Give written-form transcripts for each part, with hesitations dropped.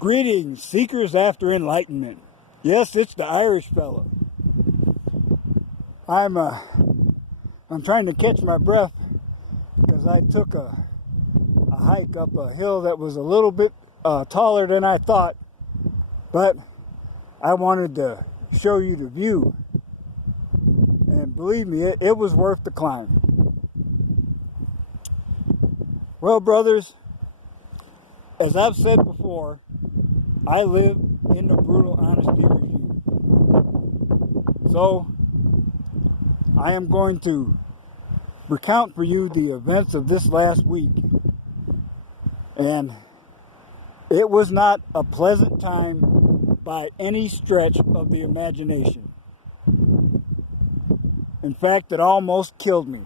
Greetings, seekers after enlightenment. Yes, it's the Irish fellow. I'm trying to catch my breath because I took a hike up a hill that was a little bit taller than I thought, but I wanted to show you the view, and believe me, it was worth the climb. Well, brothers, as I've said before, I live in the brutal honesty regime. So, I am going to recount for you the events of this last week. And it was not a pleasant time by any stretch of the imagination. In fact, it almost killed me.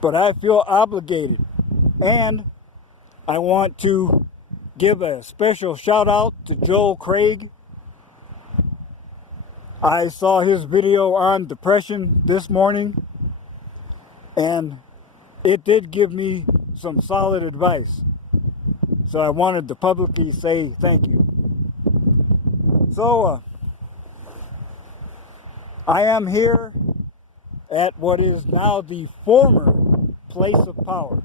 But I feel obligated, and I want to give a special shout out to Joel Craig. I saw his video on depression this morning, and it did give me some solid advice. So I wanted to publicly say thank you. So I am here at what is now the former place of power.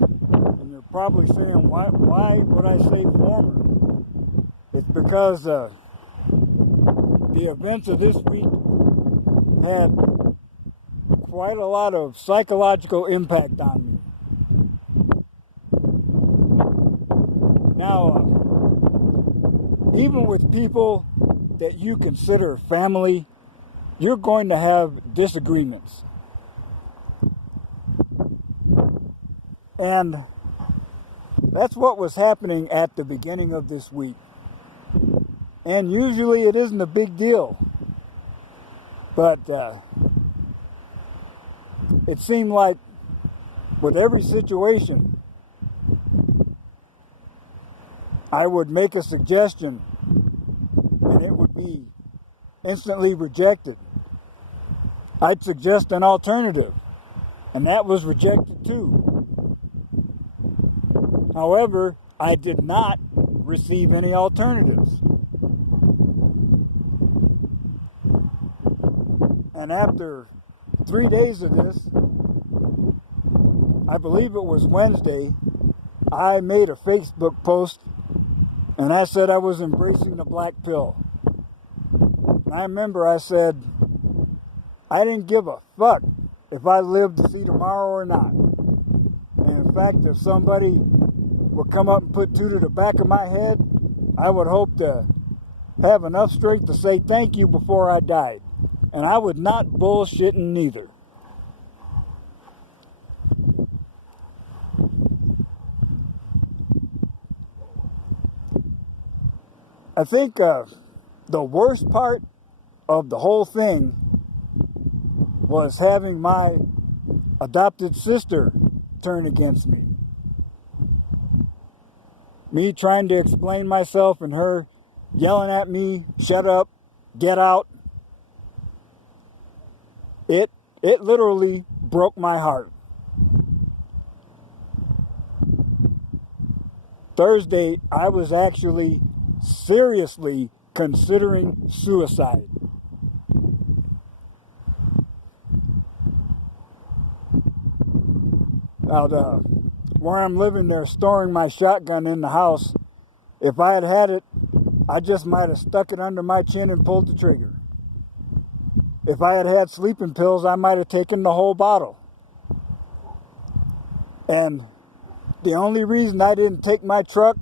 And you're probably saying, why would I say former? It's because the events of this week had quite a lot of psychological impact on me. Now, even with people that you consider family, you're going to have disagreements. And that's what was happening at the beginning of this week. And usually it isn't a big deal. But it seemed like with every situation, I would make a suggestion and it would be instantly rejected. I'd suggest an alternative, and that was rejected too. However, I did not receive any alternatives. And after 3 days of this, I believe it was Wednesday, I made a Facebook post and I said I was embracing the black pill. And I remember I said, I didn't give a fuck if I lived to see tomorrow or not. And in fact, if somebody would come up and put two to the back of my head, I would hope to have enough strength to say thank you before I died. And I would not bullshit neither. I think the worst part of the whole thing was having my adopted sister turn against me. Me trying to explain myself and her yelling at me, shut up, get out. It literally broke my heart. Thursday, I was actually seriously considering suicide. Now, where I'm living, they're storing my shotgun in the house. If I had had it, I just might have stuck it under my chin and pulled the trigger. If I had had sleeping pills, I might have taken the whole bottle. And the only reason I didn't take my truck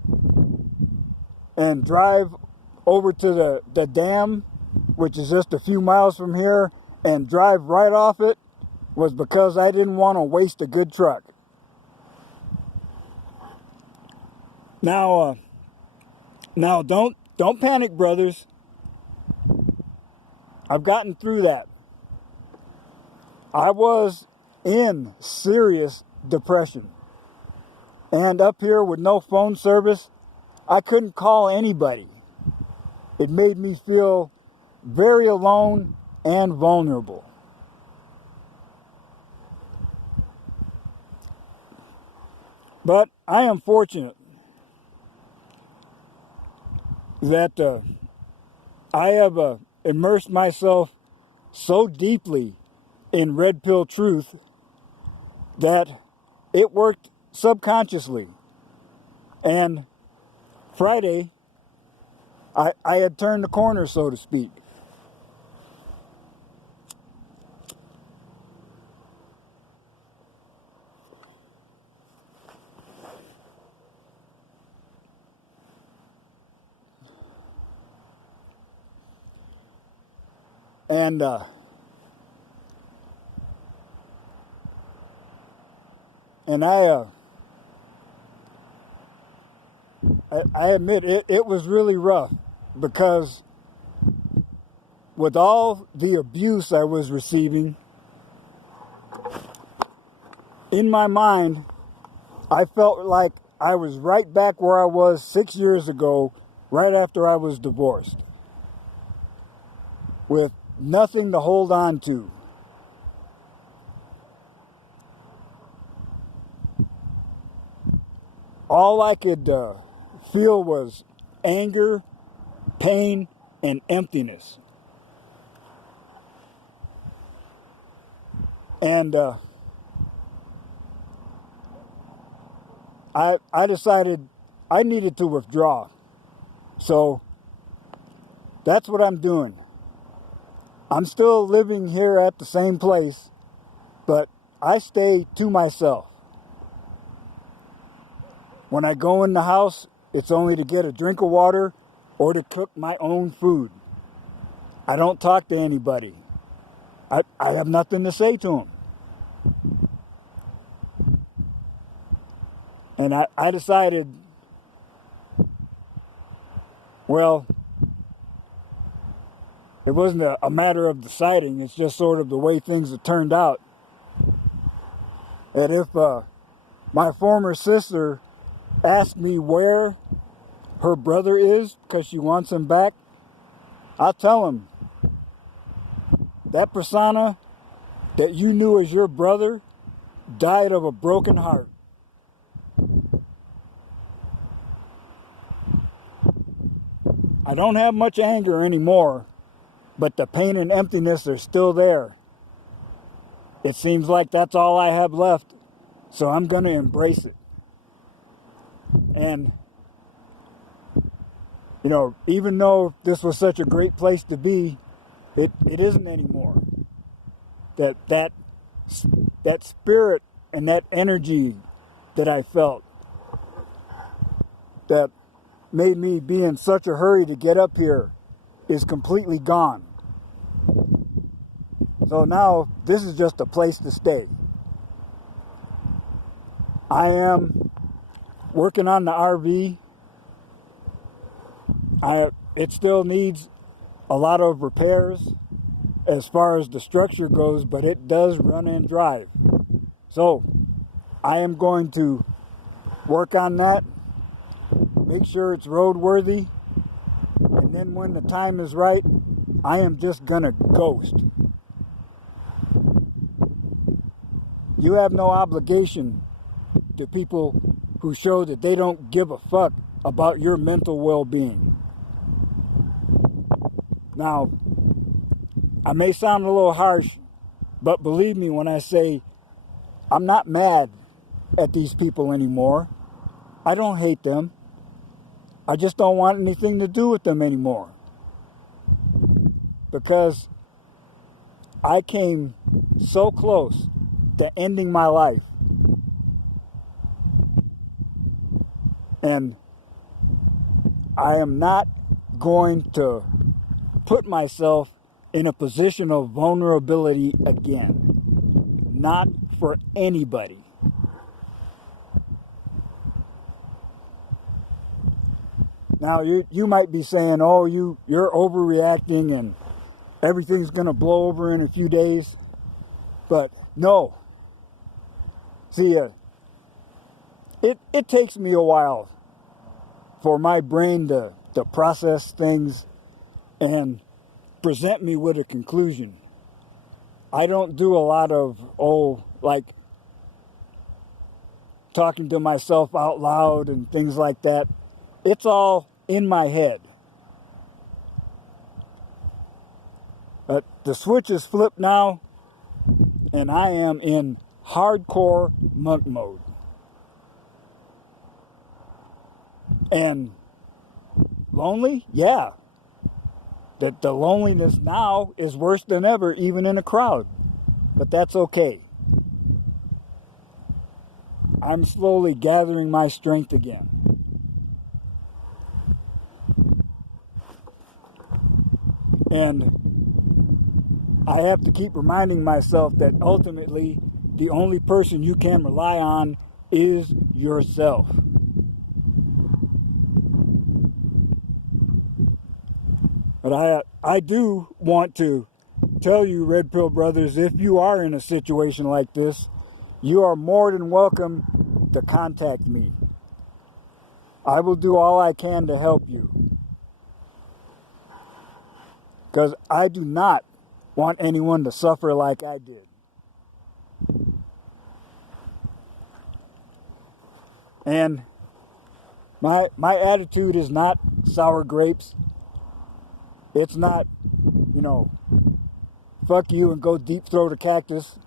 and drive over to the dam, which is just a few miles from here, and drive right off it, was because I didn't want to waste a good truck. Now don't panic, brothers. I've gotten through that. I was in serious depression. And up here with no phone service, I couldn't call anybody. It made me feel very alone and vulnerable. But I am fortunate. that I have immersed myself so deeply in red pill truth that it worked subconsciously. And Friday, I had turned the corner, so to speak. And I admit it was really rough, because with all the abuse I was receiving, in my mind, I felt like I was right back where I was 6 years ago, right after I was divorced, with nothing to hold on to. All I could feel was anger, pain, and emptiness. And I decided I needed to withdraw. So that's what I'm doing. I'm still living here at the same place, but I stay to myself. When I go in the house, it's only to get a drink of water or to cook my own food. I don't talk to anybody. I have nothing to say to them. And I decided, well, it wasn't a matter of deciding, it's just sort of the way things have turned out. That if my former sister asked me where her brother is because she wants him back, I'll tell him, that persona that you knew as your brother died of a broken heart. I don't have much anger anymore, but the pain and emptiness are still there. It seems like that's all I have left, so I'm going to embrace it. And, you know, even though this was such a great place to be, it isn't anymore. That spirit and that energy that I felt that made me be in such a hurry to get up here is completely gone. So now this is just a place to stay. I am working on the RV. It still needs a lot of repairs as far as the structure goes, but it does run and drive. So I am going to work on that, make sure it's roadworthy, and then when the time is right, I am just gonna ghost. You have no obligation to people who show that they don't give a fuck about your mental well-being. Now, I may sound a little harsh, but believe me when I say I'm not mad at these people anymore. I don't hate them. I just don't want anything to do with them anymore. Because I came so close to ending my life. And I am not going to put myself in a position of vulnerability again. Not for anybody. Now you might be saying, oh, you're overreacting and everything's gonna blow over in a few days. But no. See, it takes me a while for my brain to process things and present me with a conclusion. I don't do a lot of, like talking to myself out loud and things like that. It's all in my head. the switch is flipped now, and I am in hardcore monk mode. And lonely? Yeah. That the loneliness now is worse than ever, even in a crowd. But that's okay. I'm slowly gathering my strength again. And I have to keep reminding myself that ultimately the only person you can rely on is yourself. But I do want to tell you, Red Pill Brothers, if you are in a situation like this, you are more than welcome to contact me. I will do all I can to help you. Because I do not want anyone to suffer like I did. And my attitude is not sour grapes. It's not, fuck you and go deep throat a cactus.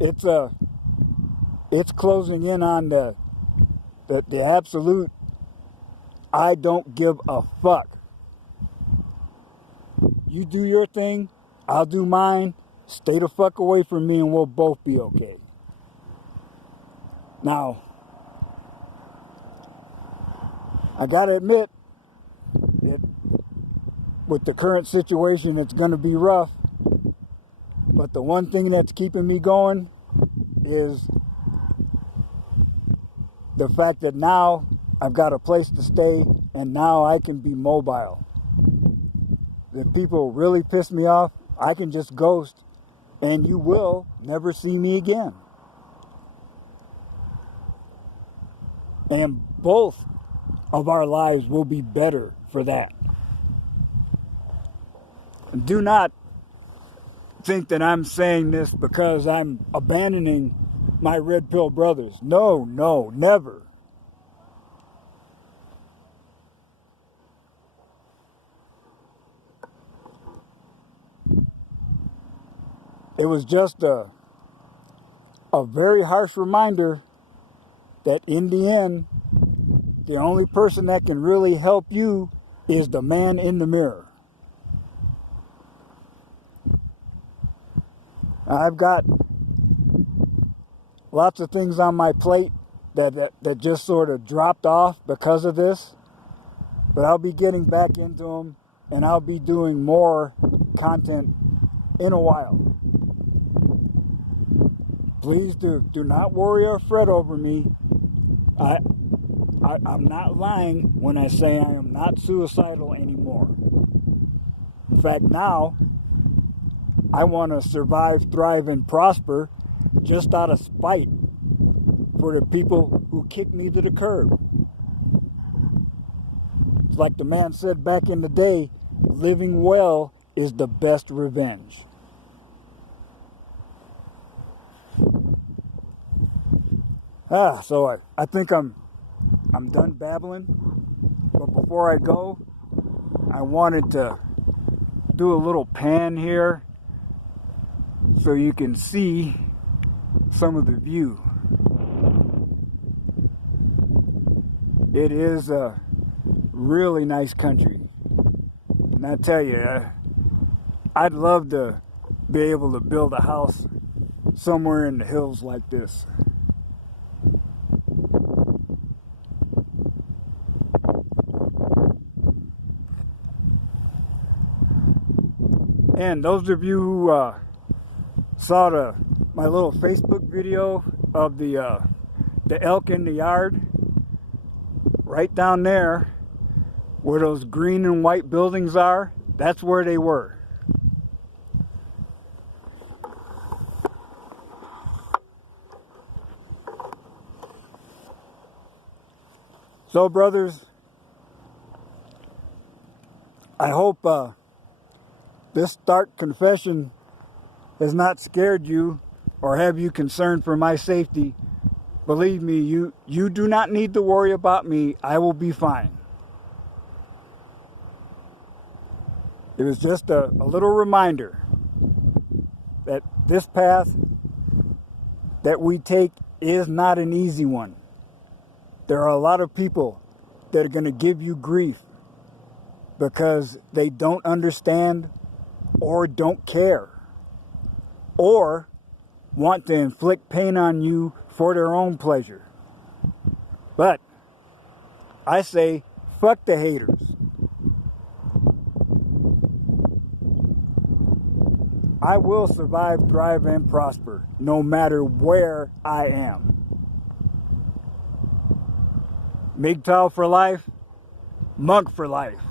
It's closing in on the absolute I don't give a fuck. You do your thing, I'll do mine. Stay the fuck away from me and we'll both be okay. Now, I gotta admit that with the current situation, it's gonna be rough. But the one thing that's keeping me going is the fact that now I've got a place to stay and now I can be mobile. If people really piss me off, I can just ghost and you will never see me again. And both of our lives will be better for that. Do not think that I'm saying this because I'm abandoning my Red Pill brothers. No, never. It was just a very harsh reminder that in the end, the only person that can really help you is the man in the mirror. I've got lots of things on my plate that just sort of dropped off because of this, but I'll be getting back into them and I'll be doing more content in a while. Please do not worry or fret over me. I'm not lying when I say I am not suicidal anymore. In fact, now I want to survive, thrive, and prosper just out of spite for the people who kicked me to the curb. It's like the man said back in the day, living well is the best revenge. So I think I'm done babbling. But before I go, I wanted to do a little pan here so you can see some of the view. It is a really nice country. And I tell you, I'd love to be able to build a house somewhere in the hills like this. And those of you who saw my little Facebook video of the elk in the yard, right down there where those green and white buildings are, that's where they were. So, brothers, I hope this stark confession has not scared you or have you concerned for my safety. Believe me, you do not need to worry about me. I will be fine. It was just a little reminder that this path that we take is not an easy one. There are a lot of people that are going to give you grief because they don't understand or don't care or want to inflict pain on you for their own pleasure. But I say, fuck the haters. I will survive, thrive, and prosper no matter where I am. MGTOW for life, monk for life.